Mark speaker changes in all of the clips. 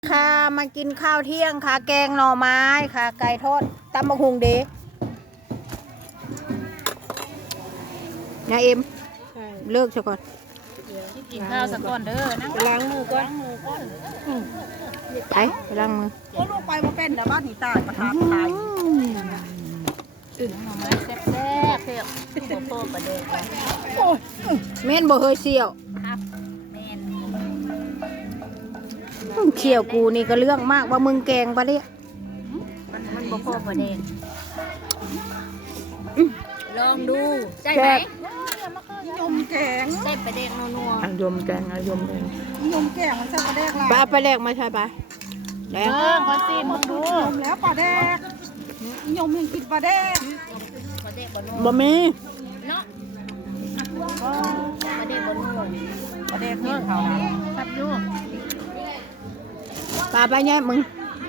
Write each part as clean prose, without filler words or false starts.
Speaker 1: ค่ะมากินข้าวเที่ยงค่ะแกงหน่อไม้ค่ะไก่ทอดตำมะฮุงเดะนะเอ็มเลิกซะก่อน
Speaker 2: กินข้าวสักก่อนเด้อนั่งล้างมือก่อน
Speaker 1: ไปล้างมือ
Speaker 3: ก็ลูกไปมาเป็นแต่บ้านหนีตายมาทานตาย
Speaker 2: ตื่นหน่อไม้แซ่บแซ่บเพื่อโป๊ะประเดี๋ยว
Speaker 1: โอ้ยเม่นบ่เคยเสี่ยว
Speaker 2: ครับแม่น
Speaker 1: เสี่ยวกูนี่ก็เรื่องมากว่ามึงแกงปะเนี่ย
Speaker 2: มันบ่โป๊ะประเดี๋ยวลองดูใช่ไหม
Speaker 3: ยมแกง
Speaker 2: ใส่ประเดี๋ยวนัว
Speaker 1: ๆยมแกงยมแกง
Speaker 3: ยมแกงมันใส่ปลาแดกละ
Speaker 1: ไปแลกมาใช่ปะแล้ว
Speaker 2: ขอซีมึงดู
Speaker 3: ยมแล้วปลาแดกยมยังกินปลาแดก
Speaker 2: ประเดี๋ยวบ่นัว
Speaker 1: บ่มี
Speaker 2: เนาะประเดี๋ยวบ่นัว
Speaker 3: ปลาแดกกินเขา
Speaker 2: สับอยู่
Speaker 1: ปลาไปเนี่ยมึง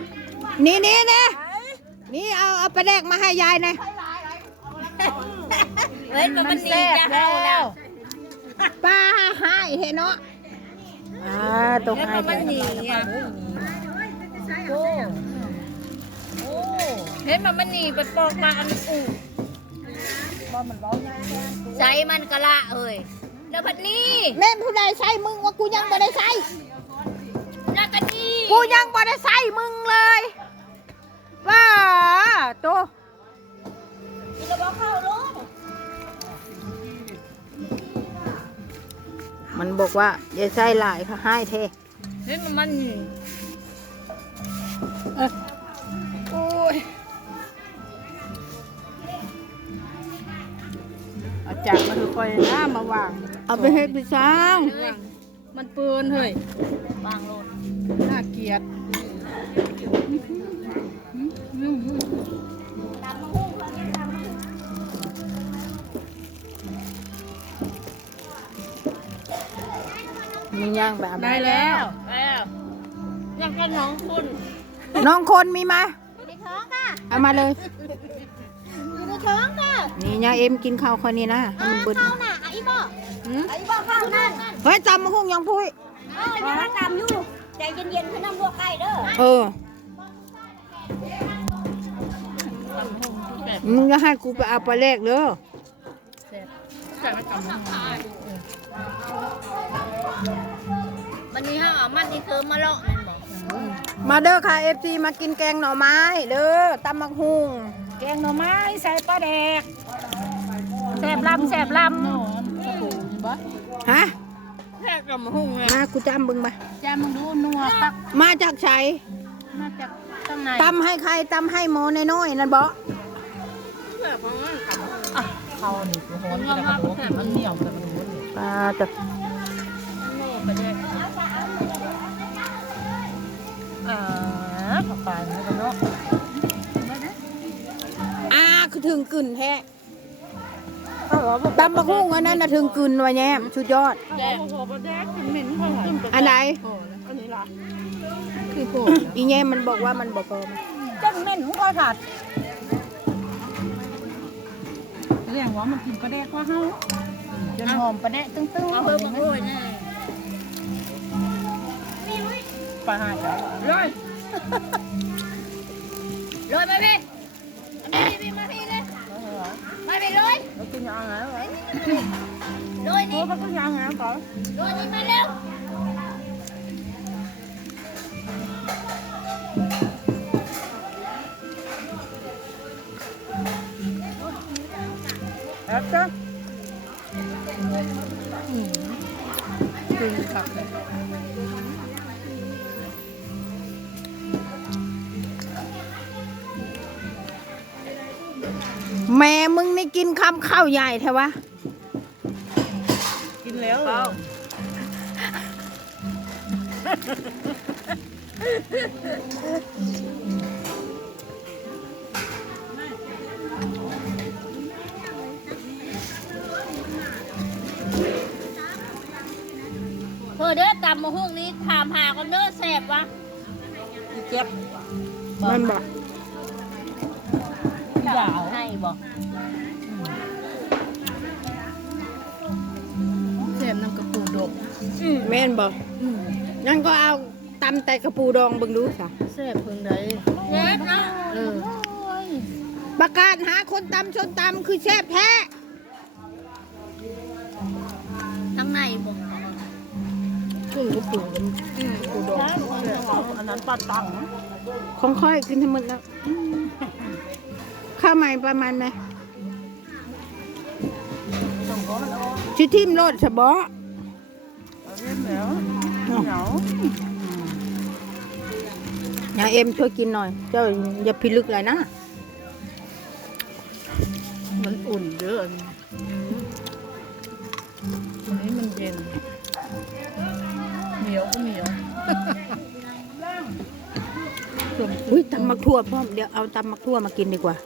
Speaker 1: นี่เอาปลาแดกมาให้ยายหน่อย
Speaker 2: เฮ้ยมันแซ่บแล้ว
Speaker 1: ปลาให้เห็นเนาะตกให้
Speaker 2: มันหนีอ่ะโอ้เห็นมันหนีไปปอกมาอันอูใส่มันกะละเอ้ยแล้วพัดนี้
Speaker 1: แม่ผู้ใดใส่มึงว่ากูยังบ่ได้ใส่
Speaker 2: แล้วกันนี่
Speaker 1: กูยังบ่ได้ใส่มึงเลยว้าโต
Speaker 2: จะบอกเข้าลูก
Speaker 1: มันบอกว่าอย่าใส่หลายค่ะให้เท
Speaker 2: เฮ้ยมัน
Speaker 1: โอ้ย
Speaker 3: เอาจากมาถือคอยหน้ามาวาง
Speaker 1: เอาไปเฮ็ดไปสร้าง
Speaker 3: มันเปืนเฮ้ย
Speaker 2: บางโลด
Speaker 3: น่าเกลียด
Speaker 1: มึงย่างแบบ
Speaker 3: ได้แล้ว
Speaker 2: อยากกันน้องคุณ
Speaker 1: น้องคนมีมา
Speaker 2: ในท้องค่ะ
Speaker 1: เอามาเลย
Speaker 2: อยู่ในท้องค่ะ
Speaker 1: นี่ยาเอ็มกินข้าวคนนี้นะมันบึ้น
Speaker 2: ข้าวน่ะไอ้บ่ข้าวนั่น
Speaker 1: เฮ้ยจำมาหุ้งยังพุ้ย
Speaker 2: อย่าตามอยู่ใจเย็นๆคือน้ำลวกไก่เด้อ
Speaker 1: มึงจะให้กูไปเอาปลาแรกเด้อ
Speaker 2: วันนี้haมันนี่คือมาเลาะ
Speaker 1: มาเด้อค่ะเอฟซีมากินแกงหน่อไม้เด้อตำมักฮุง
Speaker 3: แกงหน่อไม้ใส่ปลาแดก
Speaker 2: แซ่บลำ
Speaker 1: ฮะ
Speaker 2: แซ่บลำหุ่งเลย
Speaker 1: มากูจำบึงมา
Speaker 2: มึงดูนัวตัก
Speaker 1: มาจากไส
Speaker 2: มาจากข้างใน
Speaker 1: ตำให้ใครตำให้หมอน้อยๆนั่นบ่
Speaker 3: เขาหนึ่งหัวมีแต่กระดูกมันเหนียวแต่กระดูก
Speaker 1: ปลาแต่
Speaker 3: ผักปลาเนื้อเนาะ
Speaker 1: คือถึงกึ่นแท้ตำบักหุ่งอันนั้นน่ะถึงกึ่นว่ะแย้มสุดยอดอันไหน
Speaker 3: อันนี้ล่ะ
Speaker 1: คือโผอีแย้มมันบอกว่ามันบอกปลอม
Speaker 3: จังเหม็นข้าวผัดเรื่องว่ามันกินปลาแดกว่าเฮาจะหอมปลาแดกตึ้งๆ
Speaker 2: เอาเพิ่มมาด้วยนี่
Speaker 3: ปลาหาจ้ะเลย
Speaker 2: มาพี่มาพี่เลยมาพี่เลย
Speaker 3: เรากินยังไงวะ
Speaker 2: เลยนี่
Speaker 3: มันก็ยังไงก่อน
Speaker 2: เลยนี่มาเร็ว
Speaker 3: แอบจ้ะกินขับเลย
Speaker 1: แม่มึงนี่กินคำข้าวใหญ่แท้วะ
Speaker 3: กินแล้ว
Speaker 2: เด้อตำมะฮุ่งนี้ถามหาคนเด้อแสบวะ
Speaker 3: เจ็บ
Speaker 1: มันบอก
Speaker 2: ด่าให้บอก
Speaker 3: เจ็บน้ำกระปูดก
Speaker 1: แม่นบอกนั่นก็เอาตำแต่กระปูดองเบิ่งดูซะ
Speaker 3: แซ่บเพิ่งใด
Speaker 2: แซ่บเนาะ
Speaker 3: เออ
Speaker 1: ประกาศหาคนตำชนตำคือแซ่บแท้
Speaker 2: ทั้งในบ่
Speaker 3: กุ้งกระปูปูดองอันนั้นปลาตัง
Speaker 1: ของค่อยกินทั้งหมดแล้วข้าวใหม่ประมาณไหมชิทิมโลดสะบอ
Speaker 3: เล่นแล้วเหนียว
Speaker 1: อย่าเอ็มช่วยกินหน่อย เจ้าอย่าพิลึกเลยนะ
Speaker 3: มันอุ่นเด้ออันนี้มันเย็นเหนียวก็เหนียว
Speaker 1: อุ้ยตำมักทั่วพ่อมเดี๋ยวเอาตำมักทั่วมากินดีกว่า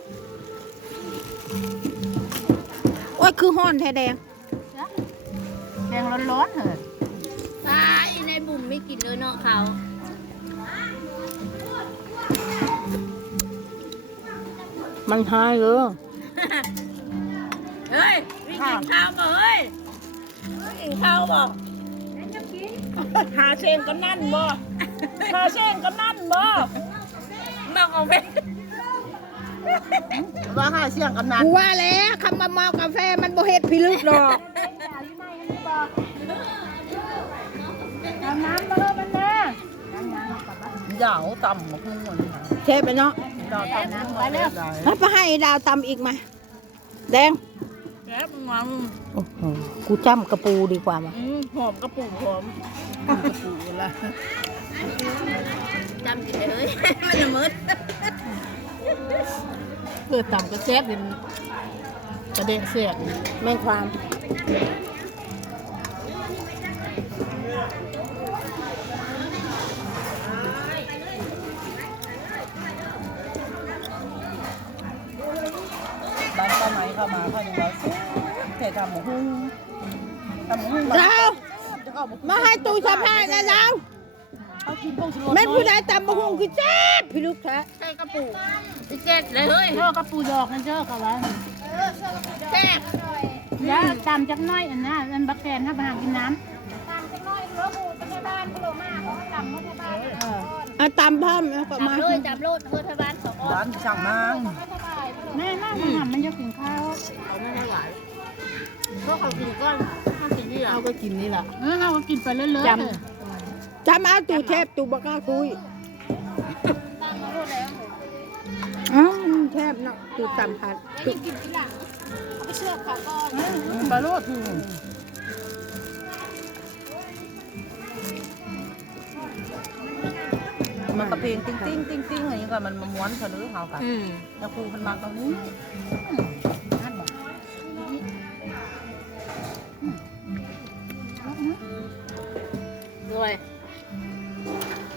Speaker 1: โอ้ยคือห้อนแท้แดง
Speaker 3: แดงร้อนๆเถอะ
Speaker 2: ตายในบุ่มไม่กินเลยเนาะเขา
Speaker 1: มันหายเลย
Speaker 2: เฮ้ยวิ่งกินข้าวบ่เฮ้ยกินข้าวบ่
Speaker 3: หาเชนก็นั่นบ่หาเชนก็นั่นบ่
Speaker 2: บอกเอาไป
Speaker 3: ว่าหาเสียงกำนัน
Speaker 1: กูว่าแล้วคำมาเมากาแฟมันบ่เฮ็ดพิลึกหรอก
Speaker 3: เหยาวต่ำมาพุ่งมัน
Speaker 1: เชฟไปเนาะ
Speaker 3: ดาวต่ำไปแล้ว
Speaker 1: แล้วไปให้ดาวตำอีกไหมแดง
Speaker 3: แซ่บมัน
Speaker 1: โอ้โหกูจ้ำกระปูดีกว่ามา
Speaker 3: หอมกระปุกหอมกระปุกอะไร
Speaker 2: จำกินเลยมันจะมืด
Speaker 3: เกิดต่ำก็แซ่บเป็นกระเด็นเสียบ
Speaker 1: แม่งความ
Speaker 3: บ้านป้าไหมเข้ามาเขายังเราเสียทำหมูหุ้งทำหมูหุ้ง
Speaker 1: ดาวมาให้ตู้สะพายนะดาว
Speaker 3: เขากินพวกชิโร่
Speaker 1: แม่นผู้ใดตำมะฮุงคือแซ่บพิลึกแท้
Speaker 2: ใส่กระปุกพี่เจ็ดเลยเฮ้ย
Speaker 3: เจ้ากระปูดอกนั่นเจ้ากับว่า
Speaker 2: แซ่บ
Speaker 3: แล้วตามจักน้อยอันนั้นอันบักแกนถ้าไปหากินน้ำ
Speaker 1: เอาตำพร้อมแล้วก็
Speaker 2: จับ
Speaker 1: มา
Speaker 2: เลยจับโลดเฮ้ยทบานสองออ
Speaker 3: ร้านนสั่งมาแม่น่ามันทำมันจะกินข้าว
Speaker 2: เขาไม่ได้หลายเพราะเขากินก้อนเขากินนี่เหรอ
Speaker 3: เราก็กินนี่แหละเราก็กินไปเรื่อยๆ
Speaker 1: จำเอาตู้เชฟตู้บักกล้าคุย
Speaker 2: ตั้งมาโลดแล้ว
Speaker 1: อ๋อแทบเนาะตู้ตำผัดตู้
Speaker 2: กินทีหลังเอาไปเชือกเขาก่อน
Speaker 3: ปลาโรดมันกระเพงติ้งติ้งติ้งติ้งอะไรอย่างเงี้ยมันมาม้วนเขาหรือเขากันแล้วครูมันมาตรงนี้
Speaker 2: ด้วย